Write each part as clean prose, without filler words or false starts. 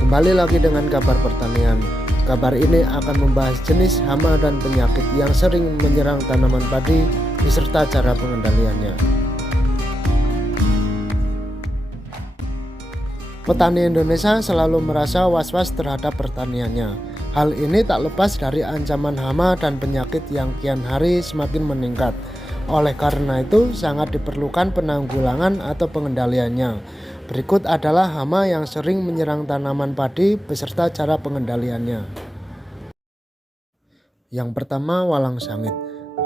Kembali lagi dengan kabar pertanian. Kabar ini akan membahas jenis hama dan penyakit yang sering menyerang tanaman padi beserta cara pengendaliannya. Petani Indonesia selalu merasa was-was terhadap pertaniannya. Hal ini tak lepas dari ancaman hama dan penyakit yang kian hari semakin meningkat. Oleh karena itu, sangat diperlukan penanggulangan atau pengendaliannya. Berikut adalah hama yang sering menyerang tanaman padi beserta cara pengendaliannya. Yang pertama, walang sangit.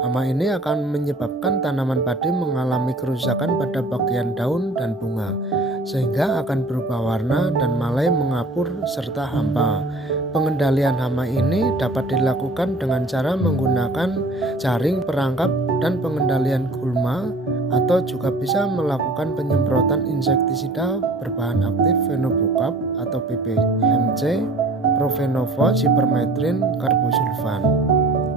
Hama ini akan menyebabkan tanaman padi mengalami kerusakan pada bagian daun dan bunga, sehingga akan berubah warna dan mulai mengapur serta hampa. Pengendalian hama ini dapat dilakukan dengan cara menggunakan jaring perangkap dan pengendalian gulma, atau juga bisa melakukan penyemprotan insektisida berbahan aktif fenobukap atau PPMC, profenofos, sipermetrin, karbosulfan.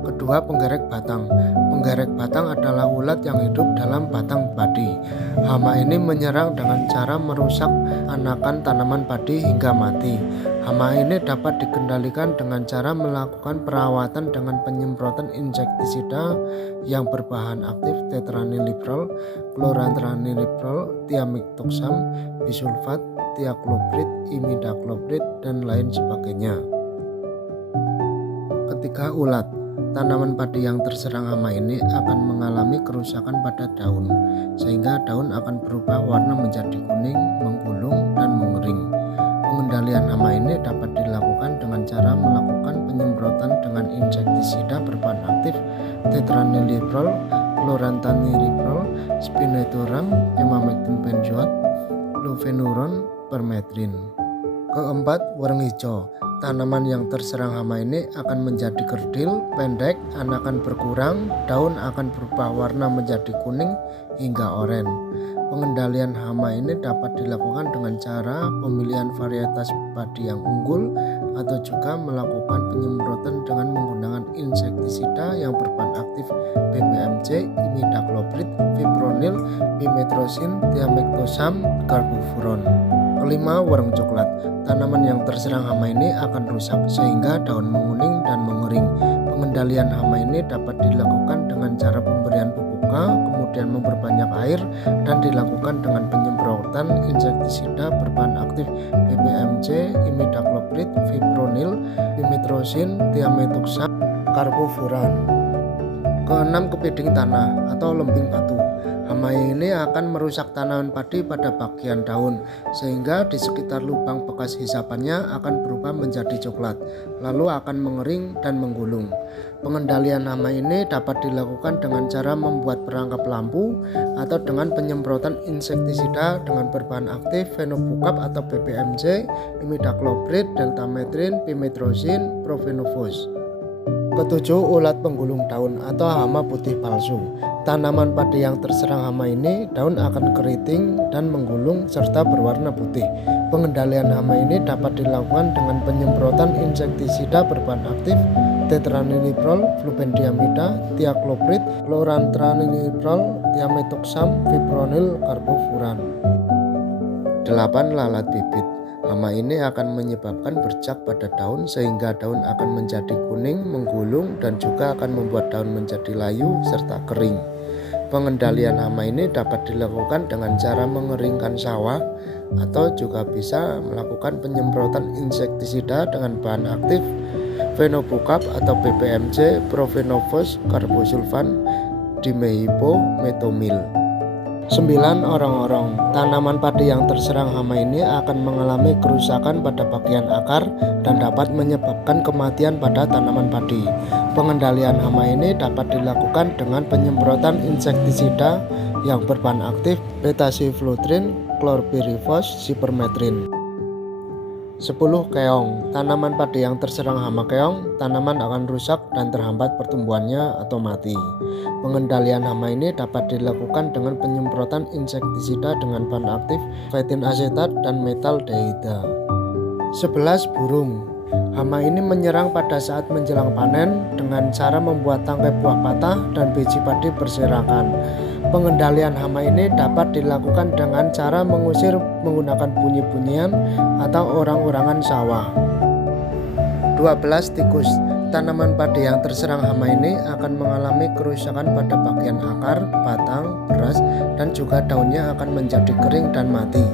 Kedua, penggerek batang. Penggerek batang adalah ulat yang hidup dalam batang padi. Hama ini menyerang dengan cara merusak anakan tanaman padi hingga mati. Hama ini dapat dikendalikan dengan cara melakukan perawatan dengan penyemprotan insektisida yang berbahan aktif tetraniliprol, klorantraniliprol, thiamethoxam, bisulfat, thiacloprid, imidacloprid, dan lain sebagainya. Ketiga, ulat. Tanaman padi yang terserang hama ini akan mengalami kerusakan pada daun, sehingga daun akan berubah warna menjadi kuning, menggulung, dan mengering. Pengendalian hama ini dapat dilakukan dengan cara melakukan penyemprotan dengan insektisida berbahan aktif tetraniliprol, klorantaniliprol, spinosaurum, emamectin benzoat, flufenuron, permetrin. Keempat, wereng hijau. Tanaman yang terserang hama ini akan menjadi kerdil, pendek, anakan berkurang, daun akan berubah warna menjadi kuning hingga oranye. Pengendalian hama ini dapat dilakukan dengan cara pemilihan varietas padi yang unggul, atau juga melakukan penyemprotan dengan menggunakan insektisida yang berbahan aktif PPMC, imidacloprid, fipronil, pimetrozin, thiamethoxam, carbofuron. Kelima, wereng coklat. Tanaman yang terserang hama ini akan rusak sehingga daun menguning dan mengering. Pengendalian hama ini dapat dilakukan dengan cara pemberian pupuk, kemudian memperbanyak air, dan dilakukan dengan penyemprotan insektisida berbahan aktif PPMC, imidacloprid, fipronil, pimetrozin, thiamethoxam, carbofuran. Keenam, kepiting tanah atau lembing batu. Hama ini akan merusak tanaman padi pada bagian daun, sehingga di sekitar lubang bekas hisapannya akan berubah menjadi coklat, lalu akan mengering dan menggulung. Pengendalian hama ini dapat dilakukan dengan cara membuat perangkap lampu, atau dengan penyemprotan insektisida dengan berbahan aktif fenobukap atau PPMC, imidacloprid, deltametrin, pimetrozin, profenofos. Ketujuh, ulat penggulung daun atau hama putih palsu. Tanaman padi yang terserang hama ini, daun akan keriting dan menggulung serta berwarna putih. Pengendalian hama ini dapat dilakukan dengan penyemprotan insektisida berbahan aktif tetraniliprol, flubendiamida, thiacloprid, klorantaniliprol, thiamethoxam, fipronil, carbofuran. 8. Lalat bibit. Hama ini akan menyebabkan bercak pada daun sehingga daun akan menjadi kuning, menggulung, dan juga akan membuat daun menjadi layu serta kering. Pengendalian hama ini dapat dilakukan dengan cara mengeringkan sawah, atau juga bisa melakukan penyemprotan insektisida dengan bahan aktif fenobukap atau PPMC, profenofos, karbosulfan, dimehipometomil. 9. Orong-orong. Tanaman padi yang terserang hama ini akan mengalami kerusakan pada bagian akar dan dapat menyebabkan kematian pada tanaman padi. Pengendalian hama ini dapat dilakukan dengan penyemprotan insektisida yang berbahan aktif betasiflutrin, klorpirifos, sipermetrin. 10. Keong. Tanaman padi yang terserang hama keong, tanaman akan rusak dan terhambat pertumbuhannya atau mati. Pengendalian hama ini dapat dilakukan dengan penyemprotan insektisida dengan bahan aktif fetin asetat dan metal dehida. 11. Burung. Hama ini menyerang pada saat menjelang panen dengan cara membuat tangkai buah patah dan biji padi berserakan. Pengendalian hama ini dapat dilakukan dengan cara mengusir menggunakan bunyi-bunyian atau orang-orangan sawah. 12. Tikus. Tanaman padi yang terserang hama ini akan mengalami kerusakan pada bagian akar, batang, beras, dan juga daunnya akan menjadi kering dan mati.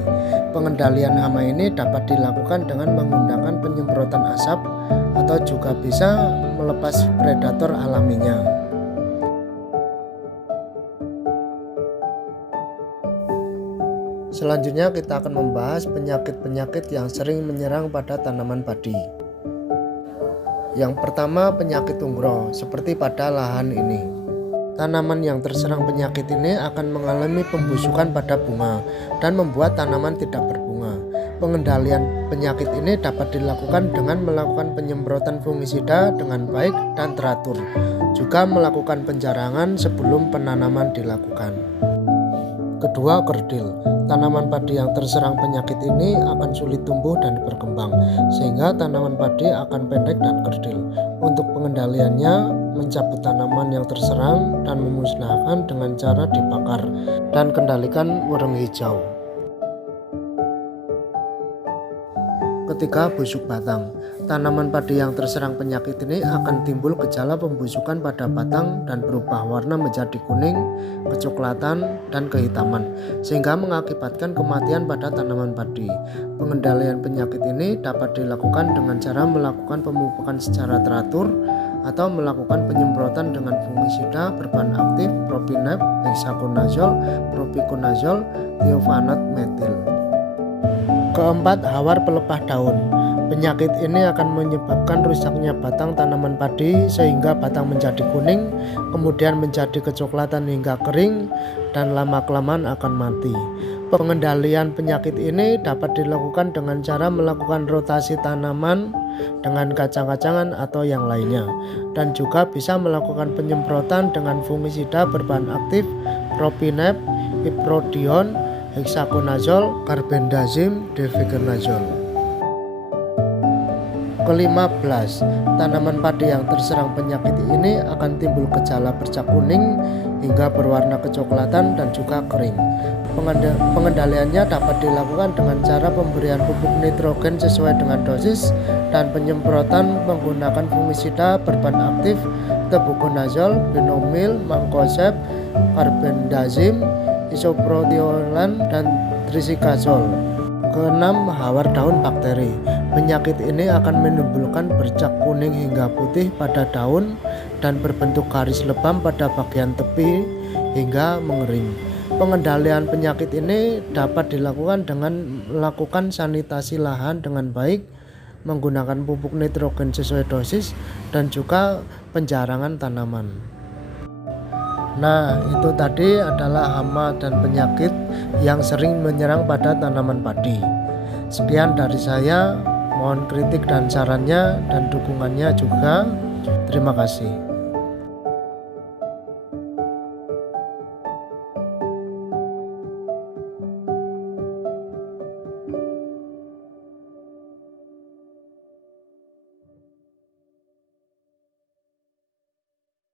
Pengendalian hama ini dapat dilakukan dengan menggunakan penyemprotan asap atau juga bisa melepas predator alaminya. Selanjutnya kita akan membahas penyakit-penyakit yang sering menyerang pada tanaman padi. Yang pertama, penyakit unggro seperti pada lahan ini. Tanaman yang terserang penyakit ini akan mengalami pembusukan pada bunga dan membuat tanaman tidak berbunga. Pengendalian penyakit ini dapat dilakukan dengan melakukan penyemprotan fungisida dengan baik dan teratur, juga melakukan penjarangan sebelum penanaman dilakukan. Kedua, kerdil. Tanaman padi yang terserang penyakit ini akan sulit tumbuh dan berkembang, sehingga tanaman padi akan pendek dan kerdil. Untuk pengendaliannya, mencabut tanaman yang terserang dan memusnahkan dengan cara dibakar dan kendalikan warung hijau. Ketiga, busuk batang. Tanaman padi yang terserang penyakit ini akan timbul gejala pembusukan pada batang dan berubah warna menjadi kuning, kecoklatan, dan kehitaman, sehingga mengakibatkan kematian pada tanaman padi. Pengendalian penyakit ini dapat dilakukan dengan cara melakukan pemupukan secara teratur atau melakukan penyemprotan dengan fungisida berbahan aktif propinep, hexaconazole, propiconazole, thiophanate metil. Keempat, hawar pelepah daun. Penyakit ini akan menyebabkan rusaknya batang tanaman padi sehingga batang menjadi kuning, kemudian menjadi kecoklatan hingga kering, dan lama-kelamaan akan mati. Pengendalian penyakit ini dapat dilakukan dengan cara melakukan rotasi tanaman dengan kacang-kacangan atau yang lainnya, dan juga bisa melakukan penyemprotan dengan fungisida berbahan aktif propinep, iprodion, hexaconazole, carbendazim, difenoconazole. Ke-15, tanaman padi yang terserang penyakit ini akan timbul gejala bercak kuning hingga berwarna kecoklatan dan juga kering. Pengendaliannya dapat dilakukan dengan cara pemberian pupuk nitrogen sesuai dengan dosis dan penyemprotan menggunakan fungisida berbahan aktif tebuconazole, binomil, mancozeb, carbendazim, isoprotiolan, dan trisikazol. Keenam, hawar daun bakteri. Penyakit ini akan menimbulkan bercak kuning hingga putih pada daun dan berbentuk garis lebam pada bagian tepi hingga mengering. Pengendalian penyakit ini dapat dilakukan dengan melakukan sanitasi lahan dengan baik, menggunakan pupuk nitrogen sesuai dosis, dan juga penjarangan tanaman. Nah, itu tadi adalah hama dan penyakit yang sering menyerang pada tanaman padi. Sekian dari saya, mohon kritik dan sarannya dan dukungannya juga. Terima kasih.